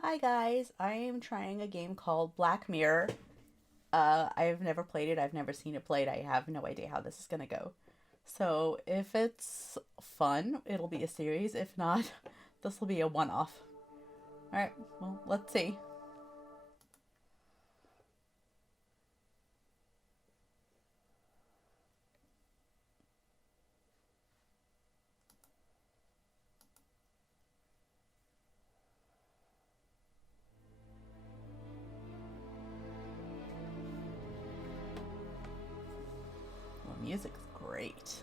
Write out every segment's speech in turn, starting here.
Hi guys, I am trying a game called Black Mirror. I've never played it, I've never seen it played, I have no idea how this is gonna go. So if it's fun, it'll be a series. If not, this will be a one-off. Alright, well, let's see. The music's great.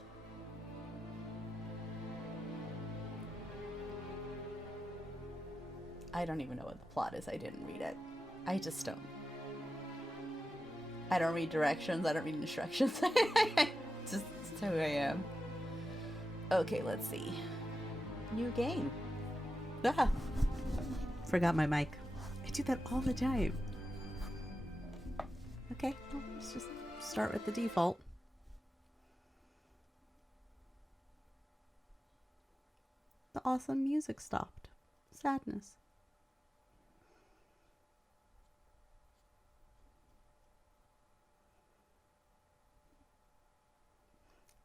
I don't even know what the plot is, I didn't read it. I just don't. I don't read directions, I don't read instructions. Just it's who I am. Okay, let's see. New game. Ah! Forgot my mic. I do that all the time. Okay, well, let's just start with the default. The awesome music stopped. Sadness.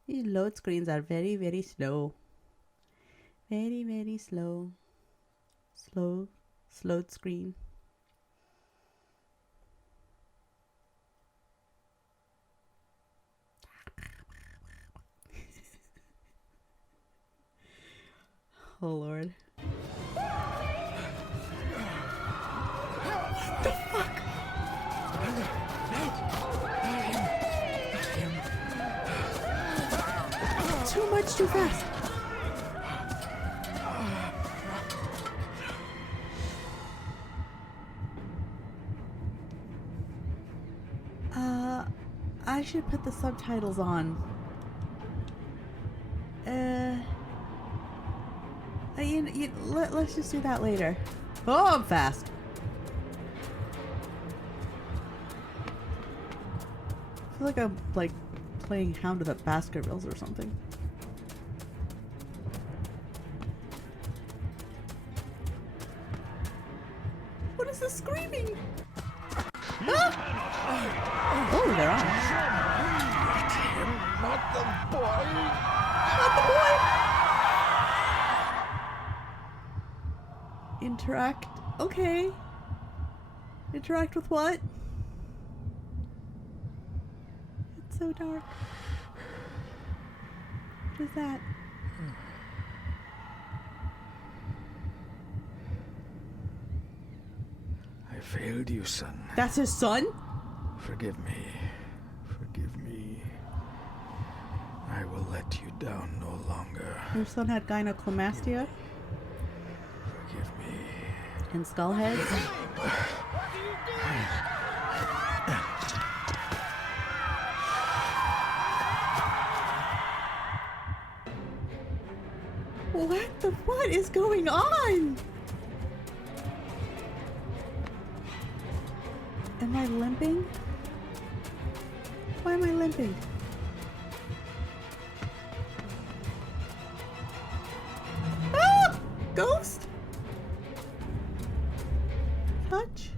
These load screens are very, very slow. Very, very slow. Slowed screen. Oh Lord. The fuck? Too much, too fast. I should put the subtitles on. Let's just do that later. Oh, I'm fast. I feel like I'm playing Hound of the Baskervilles or something. What is this screaming? Ah! Oh, they're on. Not the boy. Not the boy. Interact. Okay. Interact with what? It's so dark. What is that? I failed you, son. That's his son? Forgive me. Forgive me. I will let you down no longer. Your son had gynecomastia Forgive me. and skull heads. What is going on? Am I limping? Why am I limping? Ah! Ghost? Touch?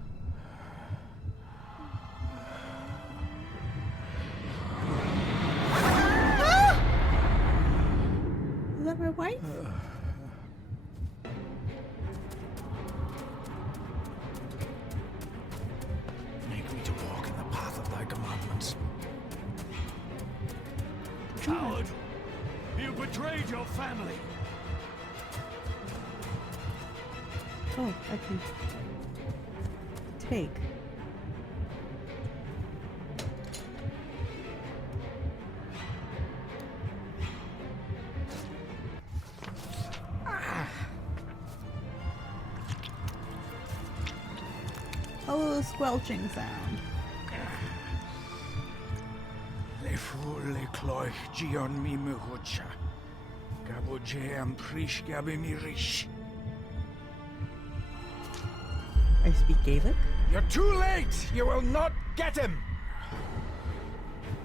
Ah! Is that my wife? Make me to walk in the path of thy commandments. Coward! You betrayed your family! Oh, I can take. Oh, the squelching sound. Le fou le cloich gion mi muhucha. Gabo je am prish gabi mi rish. I speak Gaelic? You're too late! You will not get him!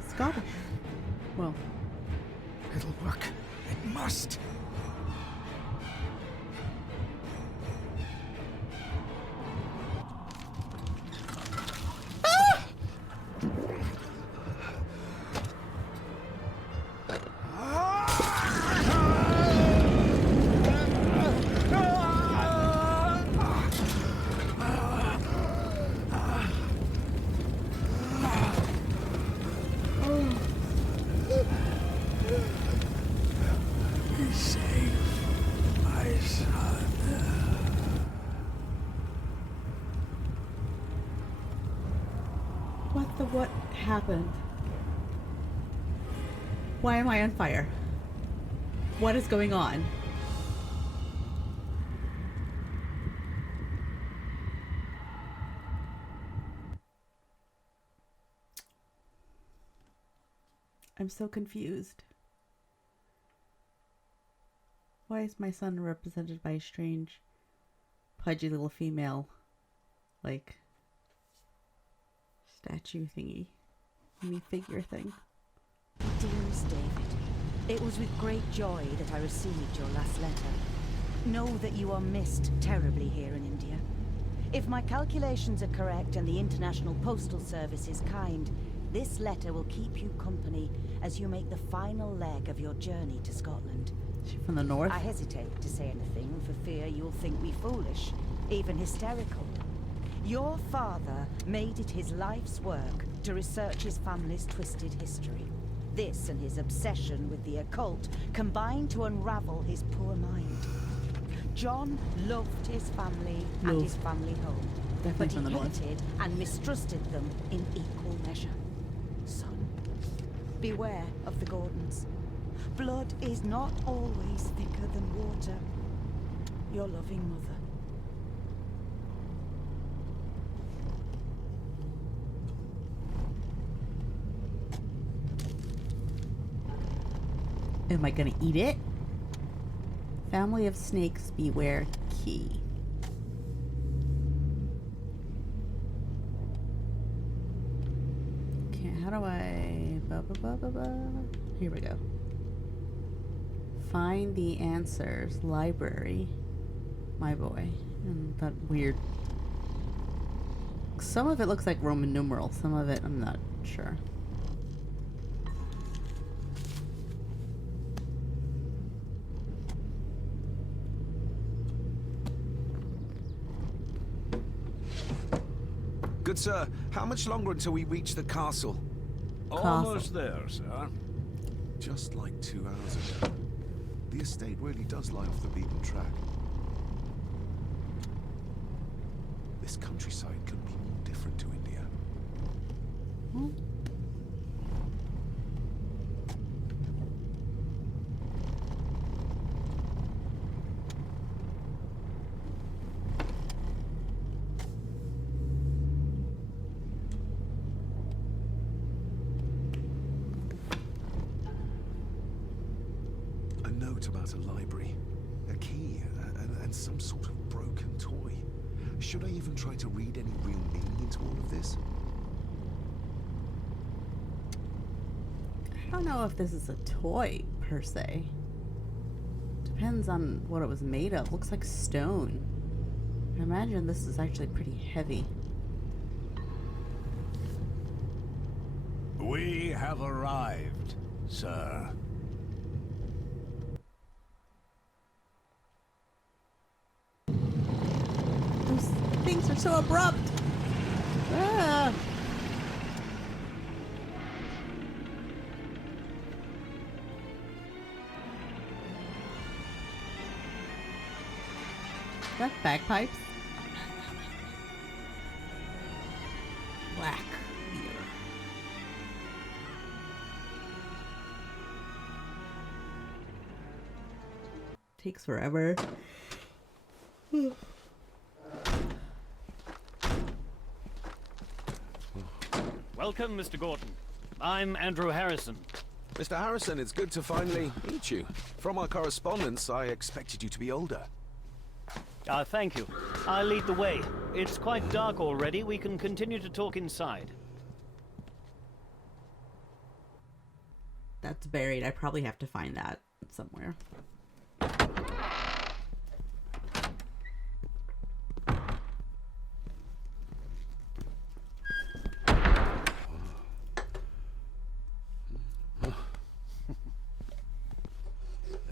Scottish. Well, It'll work. It must. what happened. Why am I on fire? What is going on? I'm so confused. Why is my son represented by a strange, pudgy little female, like, statue thingy? Figure thing. Dearest David, it was with great joy that I received your last letter. Know that you are missed terribly here in India. If my calculations are correct and the International Postal Service is kind, this letter will keep you company as you make the final leg of your journey to Scotland. Is she from the north? I hesitate to say anything for fear you'll think me foolish, even hysterical. Your father made it his life's work to research his family's twisted history. This and his obsession with the occult combined to unravel his poor mind. John loved his family and his family home, but he hated and mistrusted them in equal measure. Son, beware of the Gordons. Blood is not always thicker than water. Your loving mother. Am I gonna eat it? Family of snakes, beware key. Okay, how do I... Here we go. Find the answers. Library. My boy. And that weird... Some of it looks like Roman numerals. Some of it, I'm not sure. Good sir, how much longer until we reach the castle? Almost there, sir. Just like 2 hours ago. The estate really does lie off the beaten track. This countryside couldn't be more different to India. A note about a library, a key, and some sort of broken toy. Should I even try to read any real meaning into all of this? I don't know if this is a toy, per se. Depends on what it was made of. Looks like stone. I imagine this is actually pretty heavy. We have arrived, sir. Those things are so abrupt. Ah. Is that bagpipes? Black beer. Takes forever. Welcome, Mr. Gordon. I'm Andrew Harrison. Mr. Harrison, it's good to finally meet you. From our correspondence, I expected you to be older. Thank you. I'll lead the way. It's quite dark already. We can continue to talk inside. That's buried. I probably have to find that somewhere.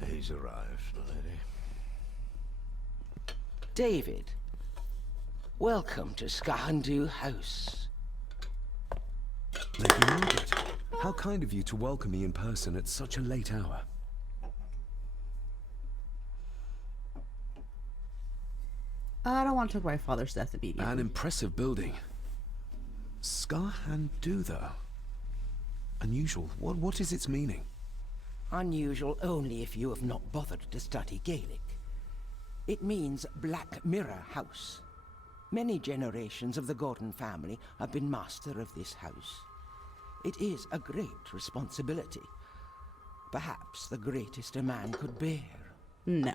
He's arrived, my lady. David, welcome to Skahandu House. Lady Margaret, how kind of you to welcome me in person at such a late hour. I don't want to talk about my father's death immediately. An impressive building. Skahandutha. Unusual. What is its meaning? Unusual only if you have not bothered to study Gaelic. It means Black Mirror House. Many generations of the Gordon family have been master of this house. It is a great responsibility. Perhaps the greatest a man could bear. No.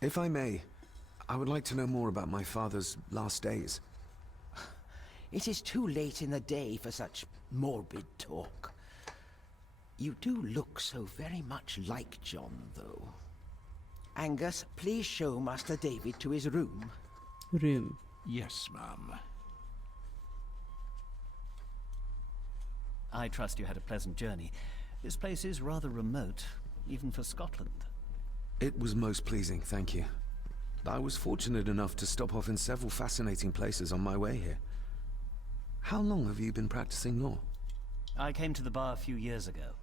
If I may, I would like to know more about my father's last days. It is too late in the day for such morbid talk. You do look so very much like John, though. Angus, please show Master David to his room. Room. Yes, ma'am. I trust you had a pleasant journey. This place is rather remote, even for Scotland. It was most pleasing, thank you. I was fortunate enough to stop off in several fascinating places on my way here. How long have you been practicing law? I came to the bar a few years ago.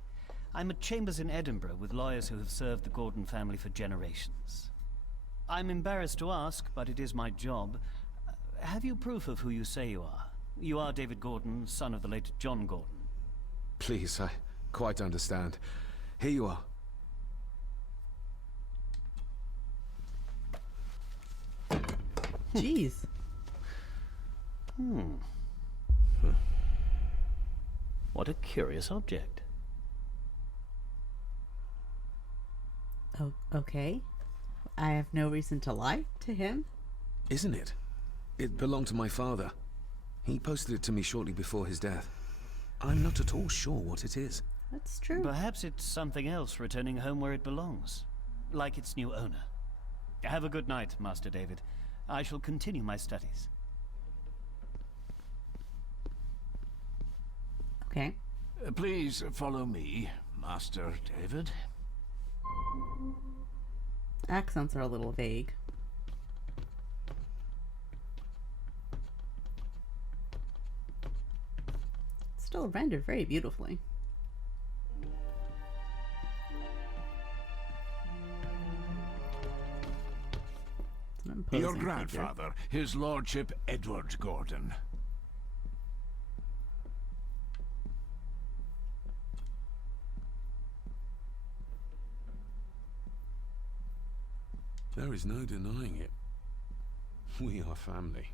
I'm at chambers in Edinburgh with lawyers who have served the Gordon family for generations. I'm embarrassed to ask, but it is my job. Have you proof of who you say you are? You are David Gordon, son of the late John Gordon. Please, I quite understand. Here you are. Jeez. What a curious object. Oh, okay. I have no reason to lie to him. Isn't it? It belonged to my father. He posted it to me shortly before his death. I'm not at all sure what it is. That's true. Perhaps it's something else returning home where it belongs, like its new owner. Have a good night, Master David. I shall continue my studies. Okay. Please follow me, Master David. Accents are a little vague. Still rendered very beautifully. It's an imposing Your figure. grandfather, his lordship Edward Gordon. There is no denying it. We are family.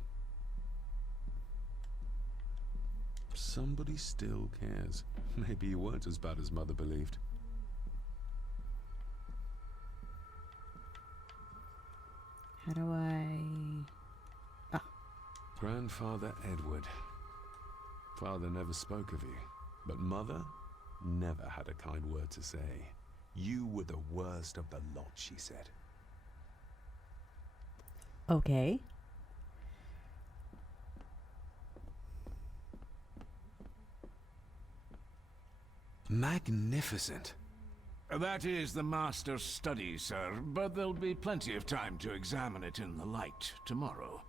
Somebody still cares. Maybe you weren't as bad as Mother believed. How do I... Ah, Grandfather Edward. Father never spoke of you, but Mother never had a kind word to say. You were the worst of the lot, she said. okay. Magnificent. That is the master's study, sir, but there'll be plenty of time to examine it in the light tomorrow.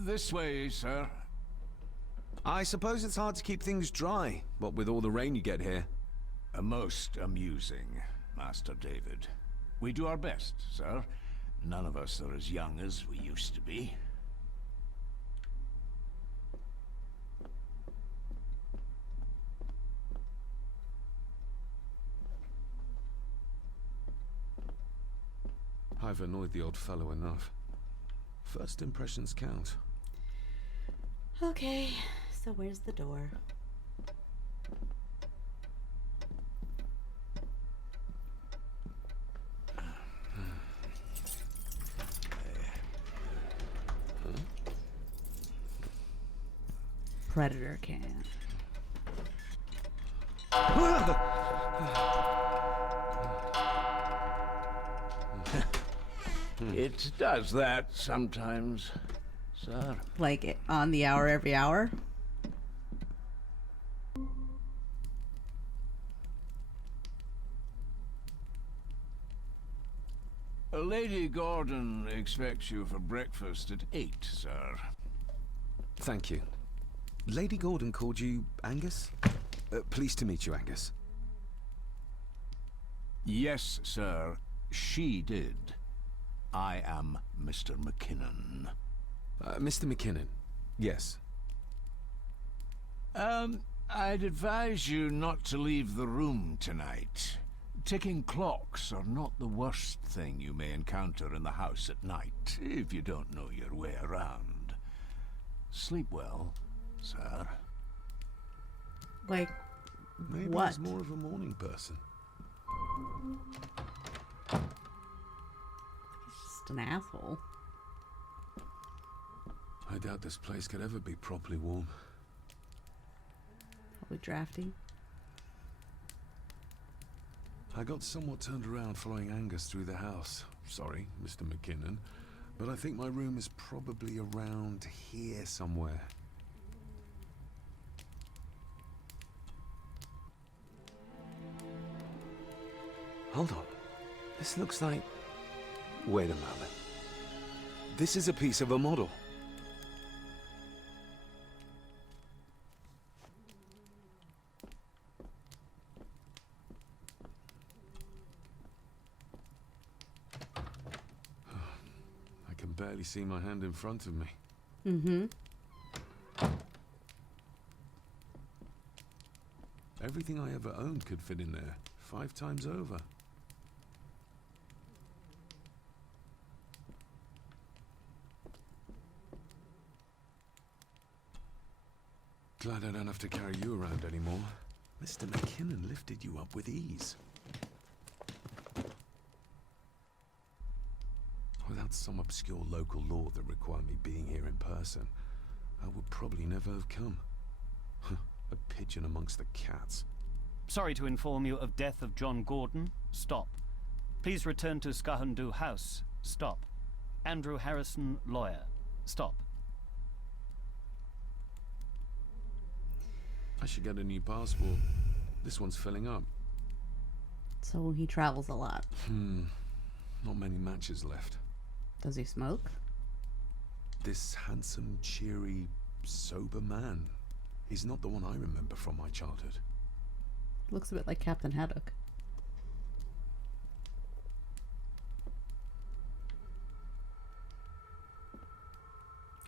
This way, sir. I suppose it's hard to keep things dry, what with all the rain you get here. Most amusing, Master David. We do our best, sir. None of us are as young as we used to be. I've annoyed the old fellow enough. First impressions count. Okay, so where's the door? Predator can. It does that sometimes, sir. Like on the hour every hour? Lady Gordon expects you for breakfast at 8, sir. Thank you. Lady Gordon called you Angus? Pleased to meet you, Angus. Yes, sir. She did. I am Mr. McKinnon. Mr. McKinnon. Yes. I'd advise you not to leave the room tonight. Ticking clocks are not the worst thing you may encounter in the house at night, if you don't know your way around. Sleep well, sir. Like, Maybe what? he's more of a morning person. He's just an asshole. I doubt this place could ever be properly warm. Probably drafty. I got somewhat turned around following Angus through the house. Sorry, Mr. McKinnon, but I think my room is probably around here somewhere. Hold on. This looks like... Wait a moment. This is a piece of a model. I can barely see my hand in front of me. Mm-hmm. Everything I ever owned could fit in there, 5 times over. Glad I don't have to carry you around anymore. Mr. McKinnon lifted you up with ease. Without some obscure local law that required me being here in person, I would probably never have come. A pigeon amongst the cats. Sorry to inform you of death of John Gordon. Stop. Please return to Skahandu House. Stop. Andrew Harrison, lawyer. Stop. I should get a new passport. This one's filling up. So he travels a lot. Not many matches left. Does he smoke? This handsome, cheery, sober man. He's not the one I remember from my childhood. Looks a bit like Captain Haddock.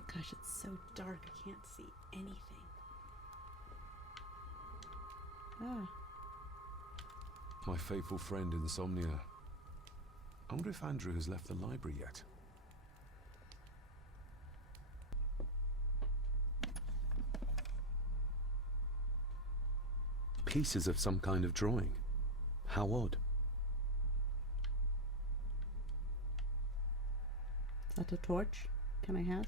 Gosh, it's so dark. I can't see anything. Ah. My faithful friend Insomnia. I wonder if Andrew has left the library yet. Pieces of some kind of drawing. How odd. Is that a torch? Can I have?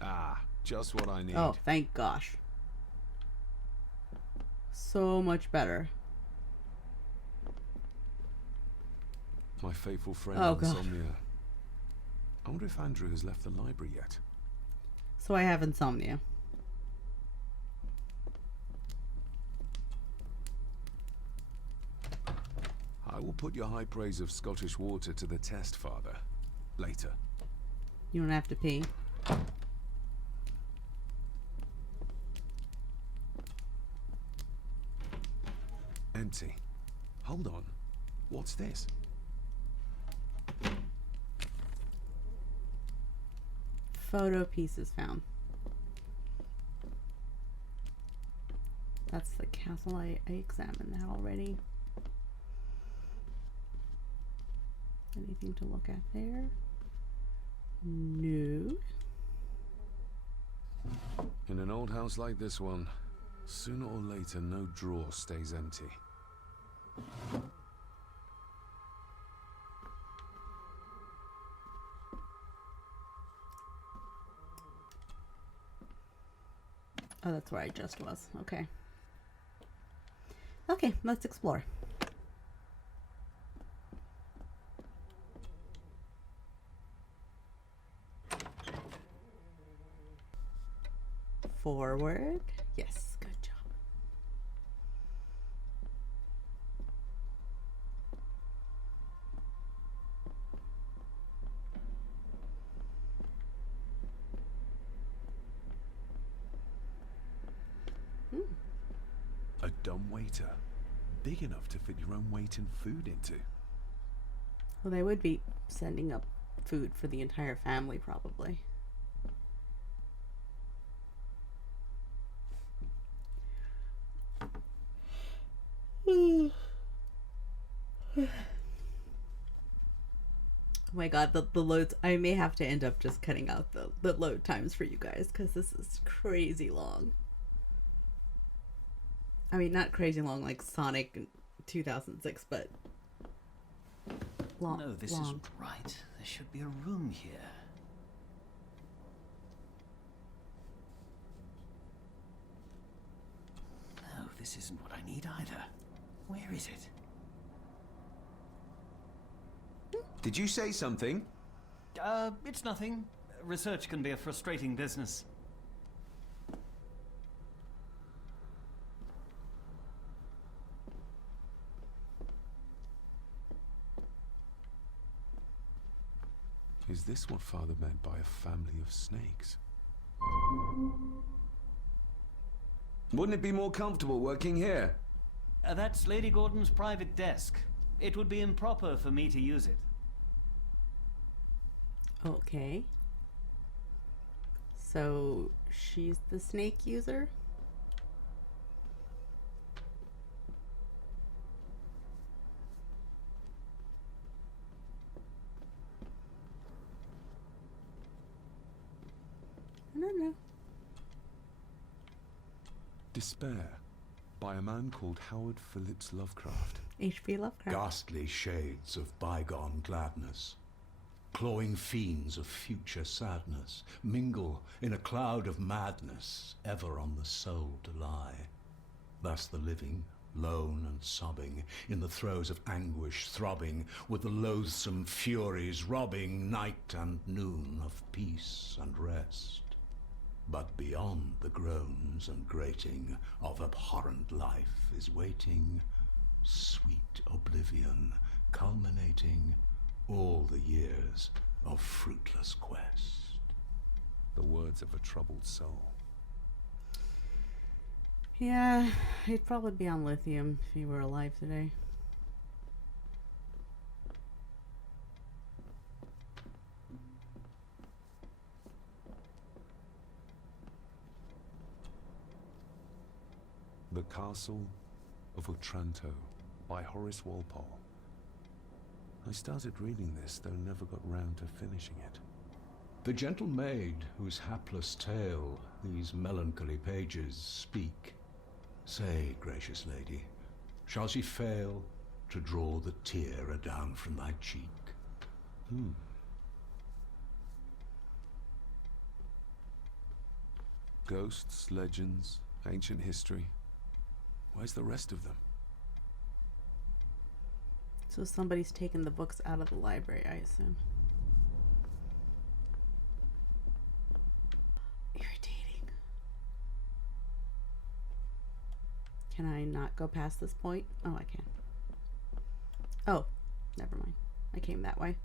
Ah, just what I need. Oh, thank gosh. So much better. My faithful friend Oh, God. Insomnia. I wonder if Andrew has left the library yet. So I have insomnia. I will put your high praise of Scottish water to the test, Father. Later. You don't have to pee. Empty. Hold on. What's this? Photo pieces found. That's the castle. I examined that already. Anything to look at there? No. In an old house like this one, sooner or later no drawer stays empty. Oh, that's where I just was. Okay. Okay, let's explore. Forward. Yes, good job. A dumbwaiter. Big enough to fit your own weight and food into. Well, they would be sending up food for the entire family, probably. Oh my god, the loads. I may have to end up just cutting out the load times for you guys because this is crazy long. I mean, not crazy long like Sonic 2006, but long. No, this isn't right. There should be a room here. No, this isn't what I need either. Where is it? Did you say something? It's nothing. Research can be a frustrating business. Is this what Father meant by a family of snakes? Wouldn't it be more comfortable working here? That's Lady Gordon's private desk. It would be improper for me to use it. Okay. So she's the snake user? I don't know. Despair, by a man called Howard Phillips Lovecraft. H.P. Lovecraft. Ghastly shades of bygone gladness, clawing fiends of future sadness, mingle in a cloud of madness, ever on the soul to lie. Thus the living, lone and sobbing, in the throes of anguish throbbing, with the loathsome furies robbing night and noon of peace and rest. But beyond the groans and grating of abhorrent life is waiting sweet oblivion, culminating all the years of fruitless quest. The words of a troubled soul. Yeah, he'd probably be on lithium if he were alive today. The Castle of Otranto by Horace Walpole. I started reading this, though never got round to finishing it. The gentle maid whose hapless tale these melancholy pages speak, say, gracious lady, shall she fail to draw the tear adown from thy cheek? Ghosts, legends, ancient history. Where's the rest of them? So somebody's taken the books out of the library, I assume. Irritating. Can I not go past this point? Oh, I can. Oh, never mind. I came that way.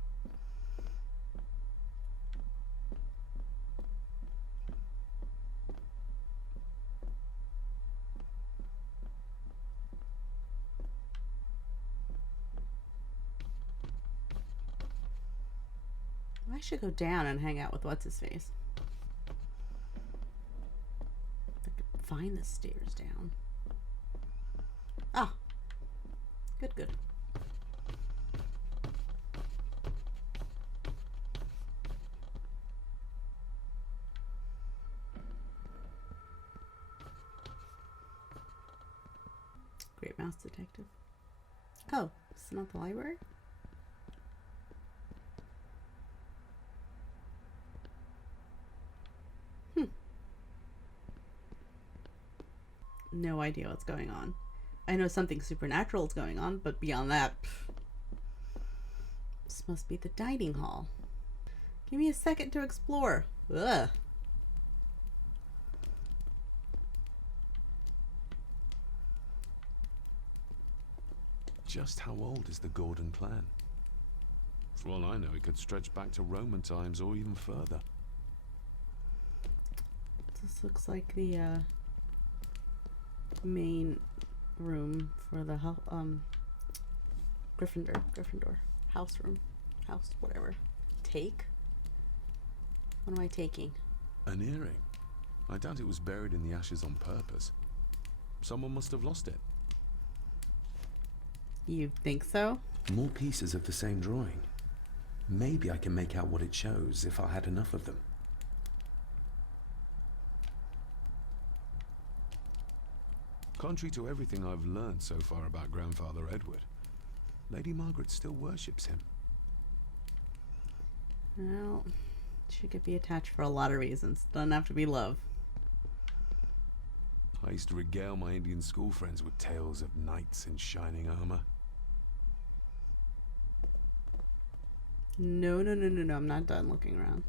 I should go down and hang out with what's-his-face. If I could find the stairs down. Ah! Good, good. Great Mouse Detective. Oh, this is not the library? No idea what's going on. I know something supernatural is going on, but beyond that, this must be the dining hall. Give me a second to explore. Ugh. Just how old is the Gordon clan? For all I know, it could stretch back to Roman times or even further. This looks like the main room for the Gryffindor house room. House, whatever. Take? What am I taking? An earring. I doubt it was buried in the ashes on purpose. Someone must have lost it. You think so? More pieces of the same drawing. Maybe I can make out what it shows if I had enough of them. Contrary to everything I've learned so far about Grandfather Edward, Lady Margaret still worships him. Well, she could be attached for a lot of reasons. Doesn't have to be love. I used to regale my Indian school friends with tales of knights in shining armor. No, no, no, no, no. I'm not done looking around.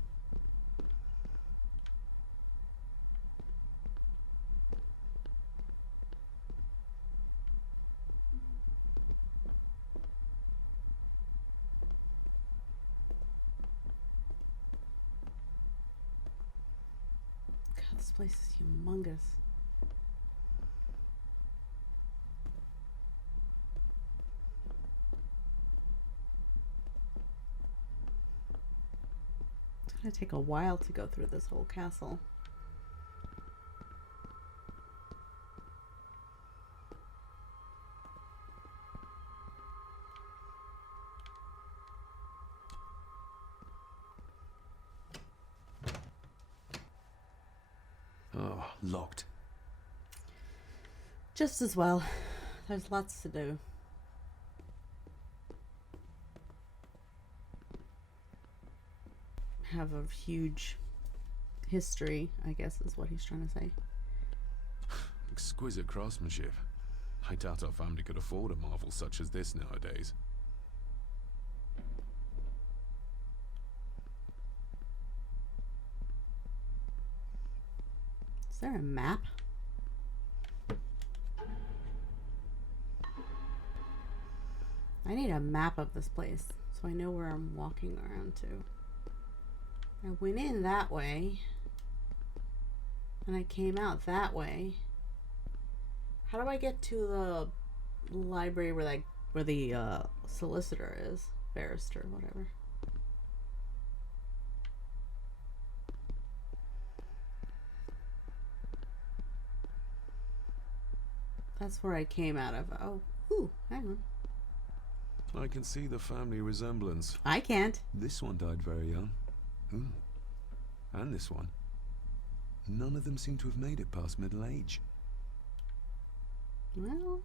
God, this place is humongous. It's gonna take a while to go through this whole castle. Oh, locked. Just as well. There's lots to do. Have a huge history, I guess is what he's trying to say. Exquisite craftsmanship. I doubt our family could afford a marvel such as this nowadays. Is there a map? I need a map of this place so I know where I'm walking around to. I went in that way and I came out that way. How do I get to the library where the solicitor is? Barrister, whatever. That's where I came out of. Oh, ooh, hang on. I can see the family resemblance. I can't. This one died very young. And this one. None of them seem to have made it past middle age. Well,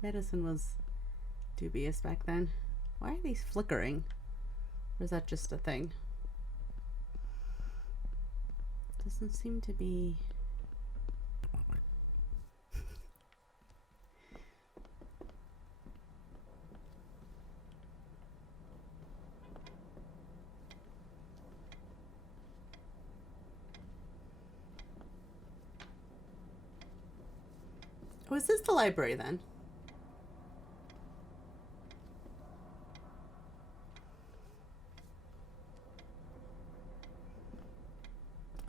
medicine was dubious back then. Why are these flickering? Or is that just a thing? Doesn't seem to be... Oh, is this the library then?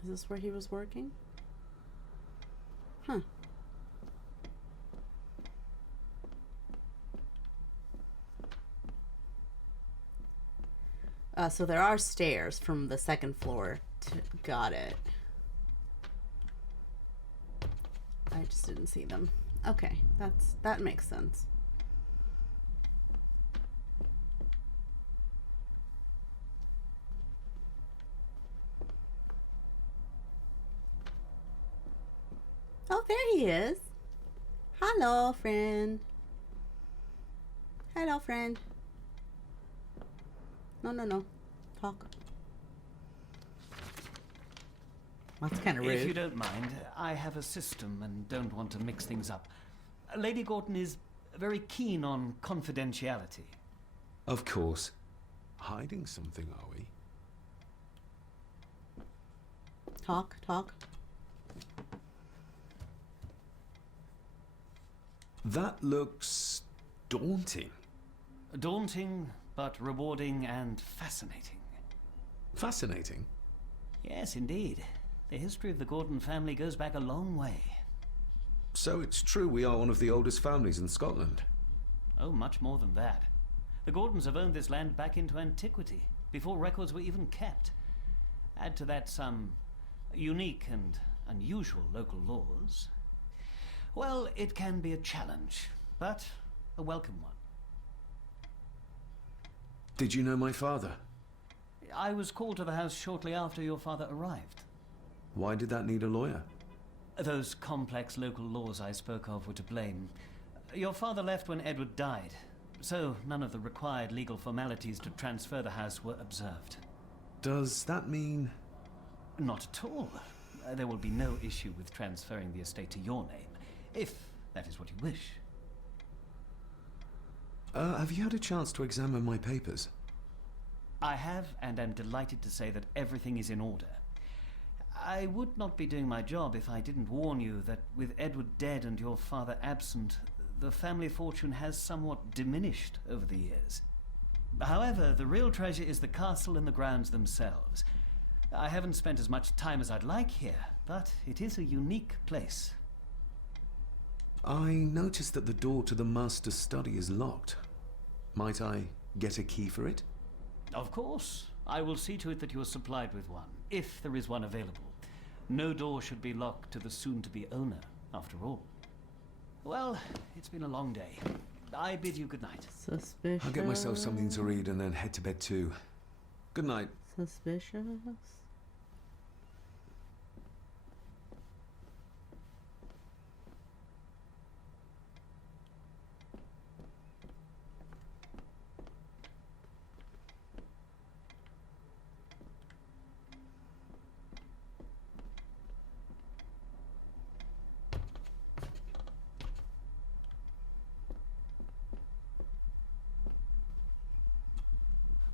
Is this where he was working? Huh. So there are stairs from the second floor to... Got it. I just didn't see them. Okay, that makes sense. Oh, there he is. Hello, friend. Hello, friend. No. Talk. That's kind of rude. If you don't mind, I have a system and don't want to mix things up. Lady Gordon is very keen on confidentiality. Of course. Hiding something, are we? Talk. That looks daunting. Daunting, but rewarding and fascinating. Fascinating? Yes, indeed. The history of the Gordon family goes back a long way. So it's true we are one of the oldest families in Scotland. Oh, much more than that. The Gordons have owned this land back into antiquity, before records were even kept. Add to that some unique and unusual local laws. Well, it can be a challenge, but a welcome one. Did you know my father? I was called to the house shortly after your father arrived. Why did that need a lawyer? Those complex local laws I spoke of were to blame. Your father left when Edward died, so none of the required legal formalities to transfer the house were observed. Does that mean... Not at all. There will be no issue with transferring the estate to your name, if that is what you wish. have you had a chance to examine my papers? I have, and am delighted to say that everything is in order. I would not be doing my job if I didn't warn you that with Edward dead and your father absent, the family fortune has somewhat diminished over the years. However, the real treasure is the castle and the grounds themselves. I haven't spent as much time as I'd like here, but it is a unique place. I noticed that the door to the master's study is locked. Might I get a key for it? Of course. I will see to it that you are supplied with one, if there is one available. No door should be locked to the soon-to-be owner, after all. Well, it's been a long day. I bid you good night. Suspicious. I'll get myself something to read and then head to bed too. Good night. Suspicious.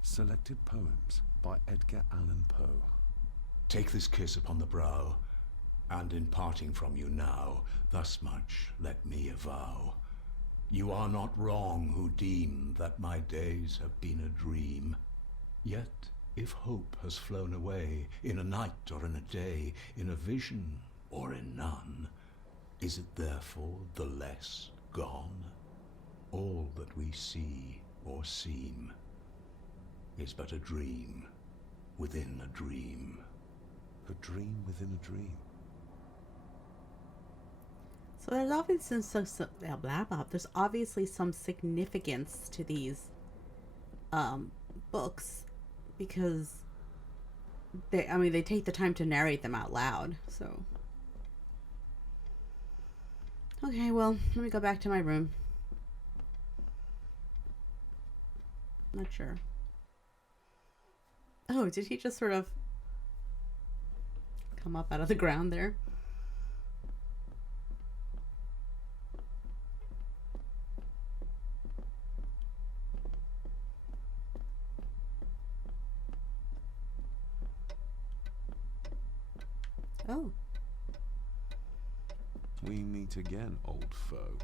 Selected Poems by Edgar Allan Poe. Take this kiss upon the brow, and in parting from you now, thus much let me avow. You are not wrong who deem that my days have been a dream. Yet, if hope has flown away, in a night or in a day, in a vision or in none, is it therefore the less gone? All that we see or seem is but a dream within a dream. A dream within a dream. So there's obviously there's obviously some significance to these books, because they take the time to narrate them out loud. So okay, well, let me go back to my room. Not sure. Oh, did he just sort of come up out of the ground there? Oh. We meet again, old foe.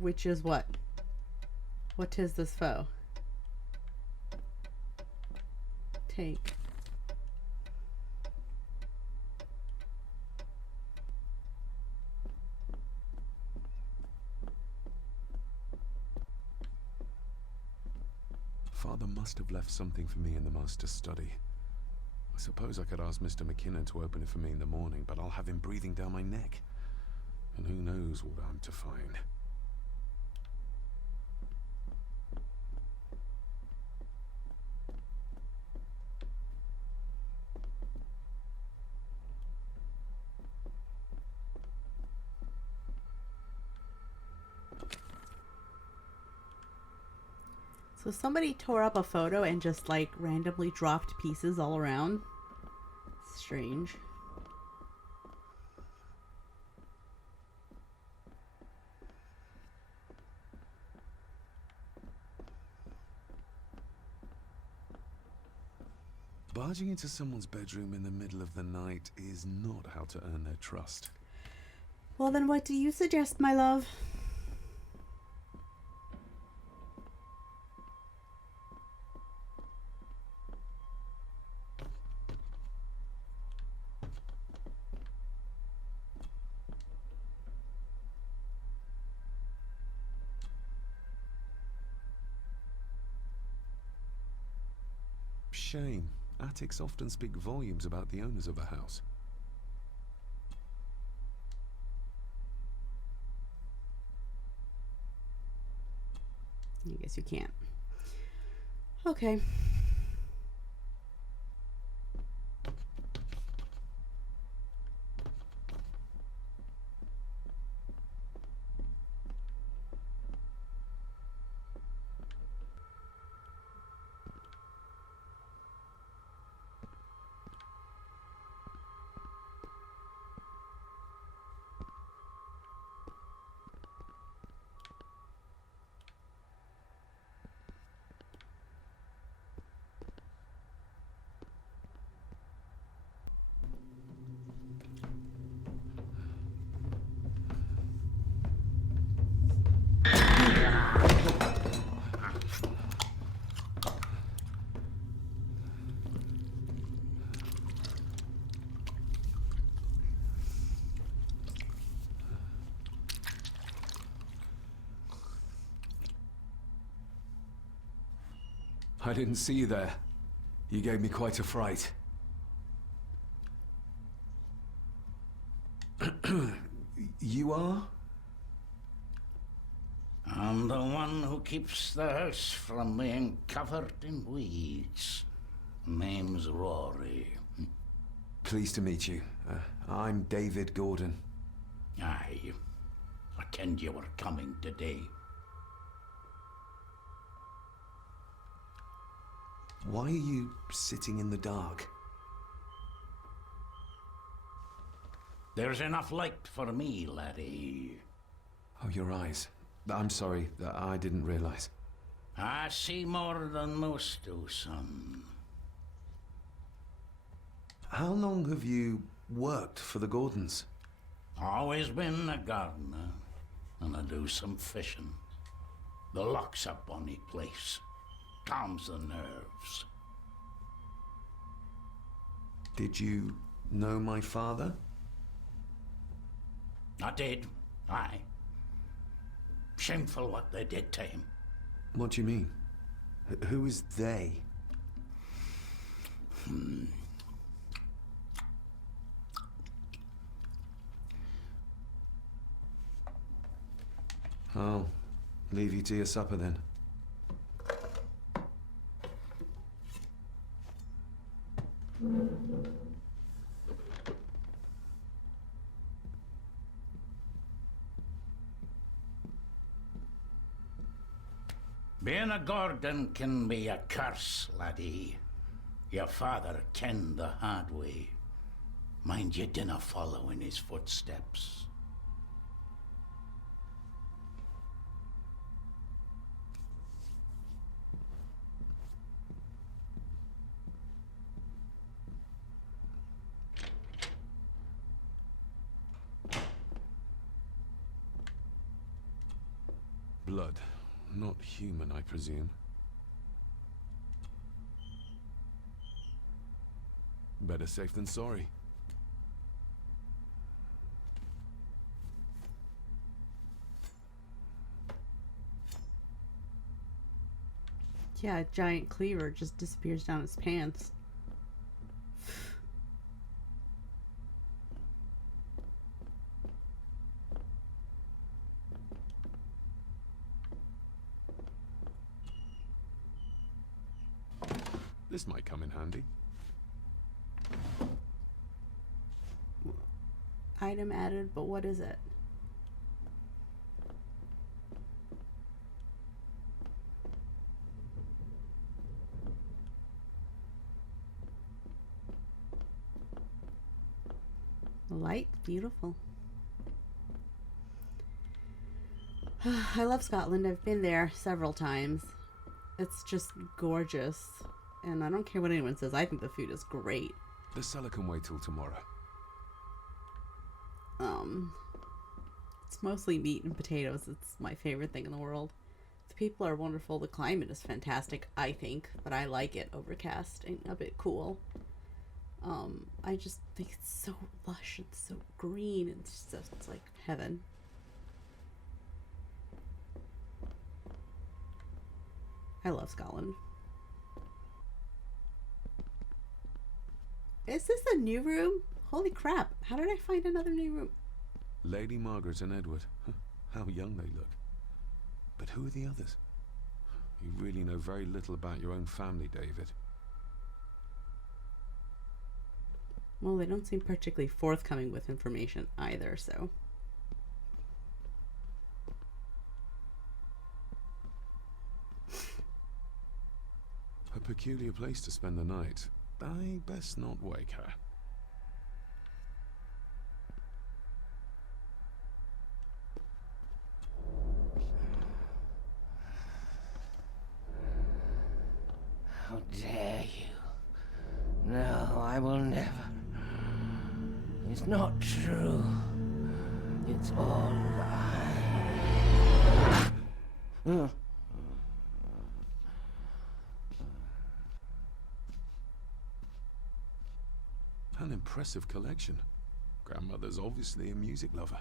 Which is what? What is this foe? Take. Father must have left something for me in the master's study. I suppose I could ask Mr. McKinnon to open it for me in the morning, but I'll have him breathing down my neck. And who knows what I'm to find. So somebody tore up a photo and just like randomly dropped pieces all around. Strange. Barging into someone's bedroom in the middle of the night is not how to earn their trust. Well, then what do you suggest, my love? shame. Attics often speak volumes about the owners of a house. I guess you can't. Okay. I didn't see you there. You gave me quite a fright. You are? I'm the one who keeps the house from being covered in weeds. Name's Rory. Pleased to meet you. I'm David Gordon. Aye. I kenned you were coming today. Why are you sitting in the dark? There's enough light for me, laddie. Oh, your eyes. I'm sorry, I didn't realize. I see more than most do, son. How long have you worked for the Gordons? Always been a gardener, and I do some fishing. The loch's a bonny place. Calms the nerves. Did you know my father? I did, aye. Shameful what they did to him. What do you mean? Who is they? I'll leave you to your supper then. Being a Gordon can be a curse, laddie. Your father kenned the hard way. Mind you dinna follow in his footsteps. Blood. Not human, I presume. Better safe than sorry. Yeah, a giant cleaver just disappears down his pants. This might come in handy. Item added, but what is it? Light, beautiful. I love Scotland. I've been there several times. It's just gorgeous. And I don't care what anyone says. I think the food is great. The cellar can wait till tomorrow. It's mostly meat and potatoes. It's my favorite thing in the world. The people are wonderful. The climate is fantastic, I think, but I like it overcast and a bit cool. I just think it's so lush and so green and it's like heaven. I love Scotland. Is this a new room? Holy crap. How did I find another new room? Lady Margaret and Edward. How young they look. But who are the others? You really know very little about your own family, David. Well, they don't seem particularly forthcoming with information either, so... A peculiar place to spend the night. I best not wake her. How dare you? No, I will never. It's not true. It's all lie. An impressive collection. Grandmother's obviously a music lover.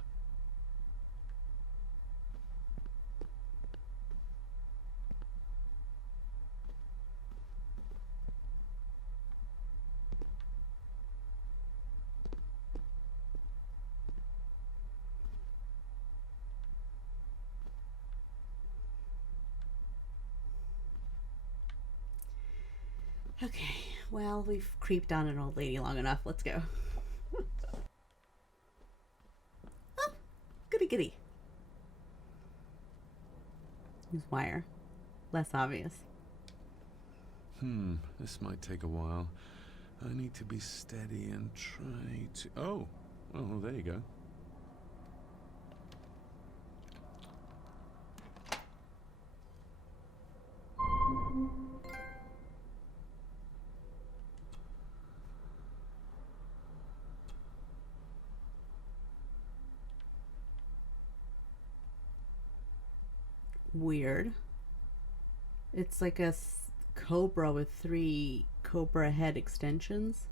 Okay, well, we've creeped on an old lady long enough. Let's go. Oh, goody goody. Use wire. Less obvious. This might take a while. I need to be steady and try to... Oh, well, there you go. Weird. It's like a cobra with 3 cobra head extensions.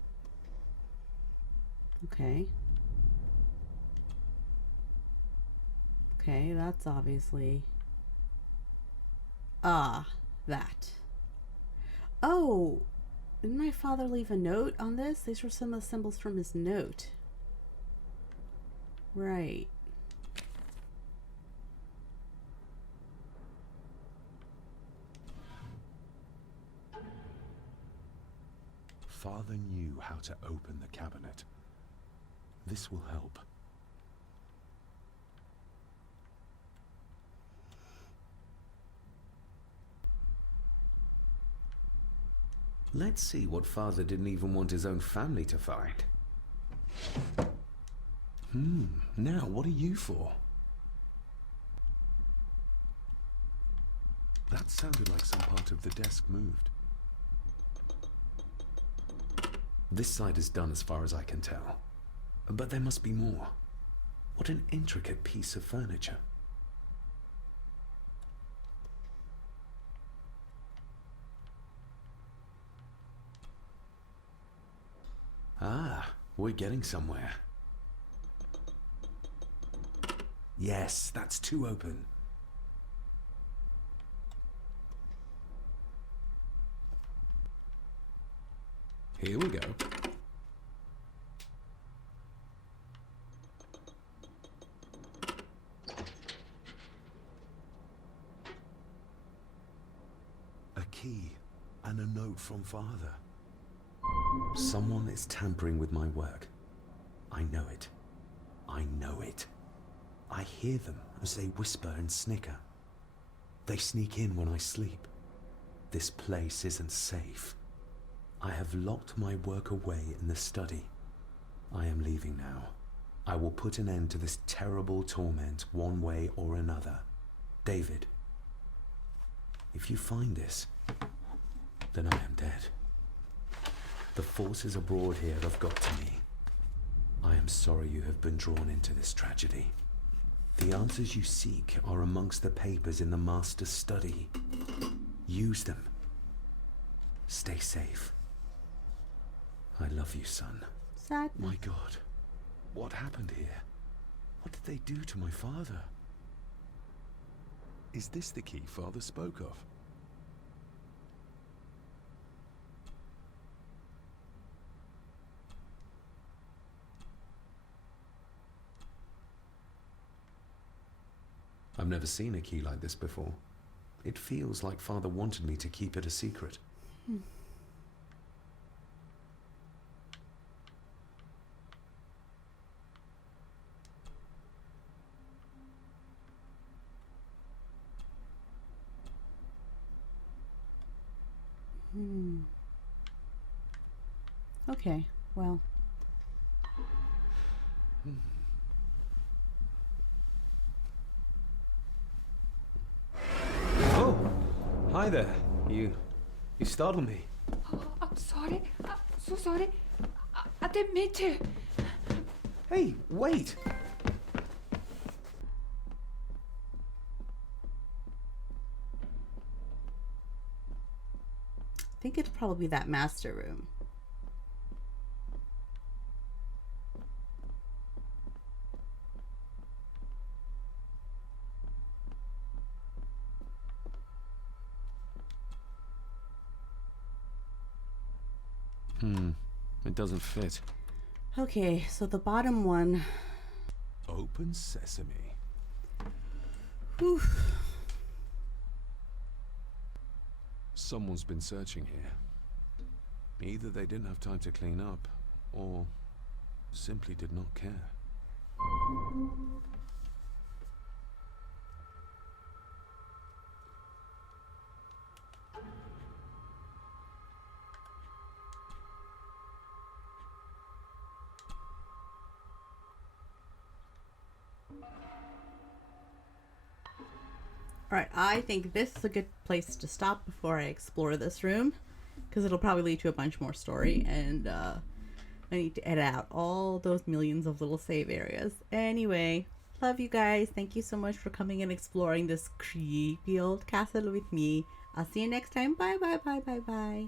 Okay. Okay, that's obviously... Ah, that. Oh! Didn't my father leave a note on this? These were some of the symbols from his note. Right. Father knew how to open the cabinet. This will help. Let's see what Father didn't even want his own family to find. Now what are you for? That sounded like some part of the desk moved. This side is done as far as I can tell. But there must be more. What an intricate piece of furniture. Ah, we're getting somewhere. Yes, that's 2 open. Here we go. A key and a note from Father. Someone is tampering with my work. I know it. I know it. I hear them as they whisper and snicker. They sneak in when I sleep. This place isn't safe. I have locked my work away in the study. I am leaving now. I will put an end to this terrible torment one way or another. David, if you find this, then I am dead. The forces abroad here have got to me. I am sorry you have been drawn into this tragedy. The answers you seek are amongst the papers in the Master's study. Use them. Stay safe. I love you, son. Sad. My God, what happened here? What did they do to my father? Is this the key Father spoke of? I've never seen a key like this before. It feels like Father wanted me to keep it a secret. Okay, well. Oh! Hi there. You startled me. Oh, I'm sorry. I'm so sorry. I didn't mean to. Hey, wait! I think it'd probably be that master room. It doesn't fit. Okay, so the bottom one. Open sesame. Whew. Someone's been searching here. Either they didn't have time to clean up, or simply did not care. Alright, I think this is a good place to stop before I explore this room, because it'll probably lead to a bunch more story, and I need to edit out all those millions of little save areas. Anyway, love you guys. Thank you so much for coming and exploring this creepy old castle with me. I'll see you next time. Bye, bye, bye, bye, bye.